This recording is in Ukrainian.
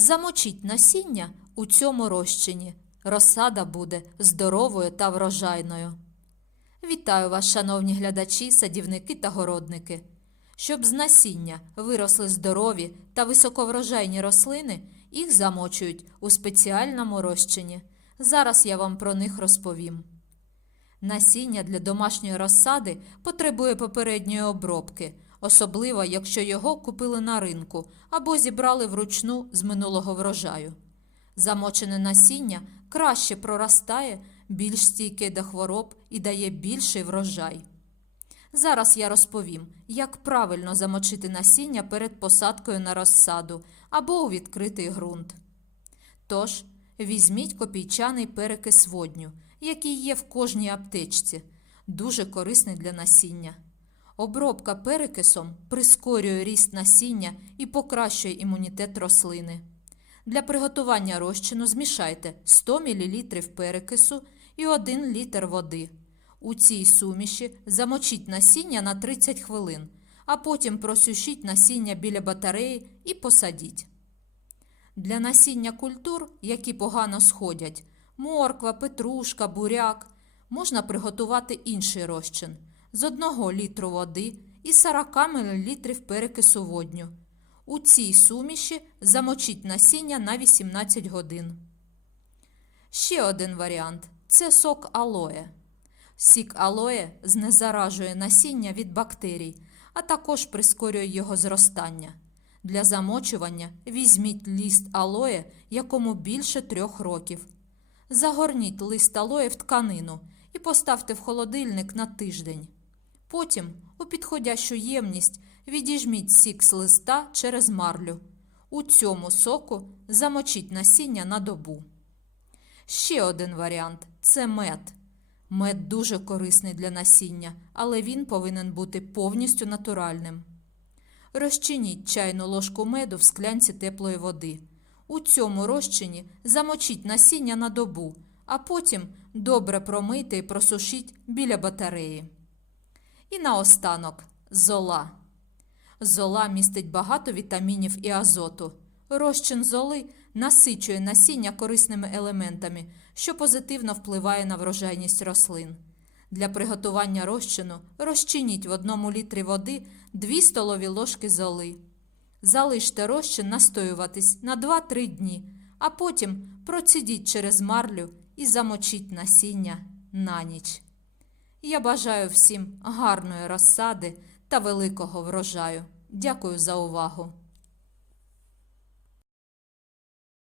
Замочіть насіння у цьому розчині. Розсада буде здоровою та врожайною. Вітаю вас, шановні глядачі, садівники та городники. Щоб з насіння виросли здорові та високоврожайні рослини, їх замочують у спеціальному розчині. Зараз я вам про них розповім. Насіння для домашньої розсади потребує попередньої обробки, особливо якщо його купили на ринку або зібрали вручну з минулого врожаю. Замочене насіння краще проростає, більш стійке до хвороб і дає більший врожай. Зараз я розповім, як правильно замочити насіння перед посадкою на розсаду або у відкритий ґрунт. Тож, візьміть копійчаний перекис водню, який є в кожній аптечці, дуже корисний для насіння. Обробка перекисом прискорює ріст насіння і покращує імунітет рослини. Для приготування розчину змішайте 100 мл перекису і 1 літр води. У цій суміші замочіть насіння на 30 хвилин, а потім просушіть насіння біля батареї і посадіть. Для насіння культур, які погано сходять морква, петрушка, буряк, можна приготувати інший розчин з 1 літру води і 40 мл перекису водню. У цій суміші замочіть насіння на 18 годин. Ще один варіант це сок алоє. Сік алоє знезаражує насіння від бактерій, а також прискорює його зростання. Для замочування візьміть ліст алоє, якому більше трьох років. Загорніть лист алоє в тканину і поставте в холодильник на тиждень. Потім у підходящу ємність відіжміть сік з листа через марлю. У цьому соку замочіть насіння на добу. Ще один варіант це мед. Мед дуже корисний для насіння, але він повинен бути повністю натуральним. Розчиніть чайну ложку меду в склянці теплої води. У цьому розчині замочіть насіння на добу, а потім добре промийте і просушіть біля батареї. І наостанок зола. Зола містить багато вітамінів і азоту. Розчин золи насичує насіння корисними елементами, що позитивно впливає на врожайність рослин. Для приготування розчину розчиніть в одному літрі води 2 столові ложки золи. Залиште розчин настоюватись на 2-3 дні, а потім процідіть через марлю і замочіть насіння на ніч. Я бажаю всім гарної розсади та великого врожаю. Дякую за увагу!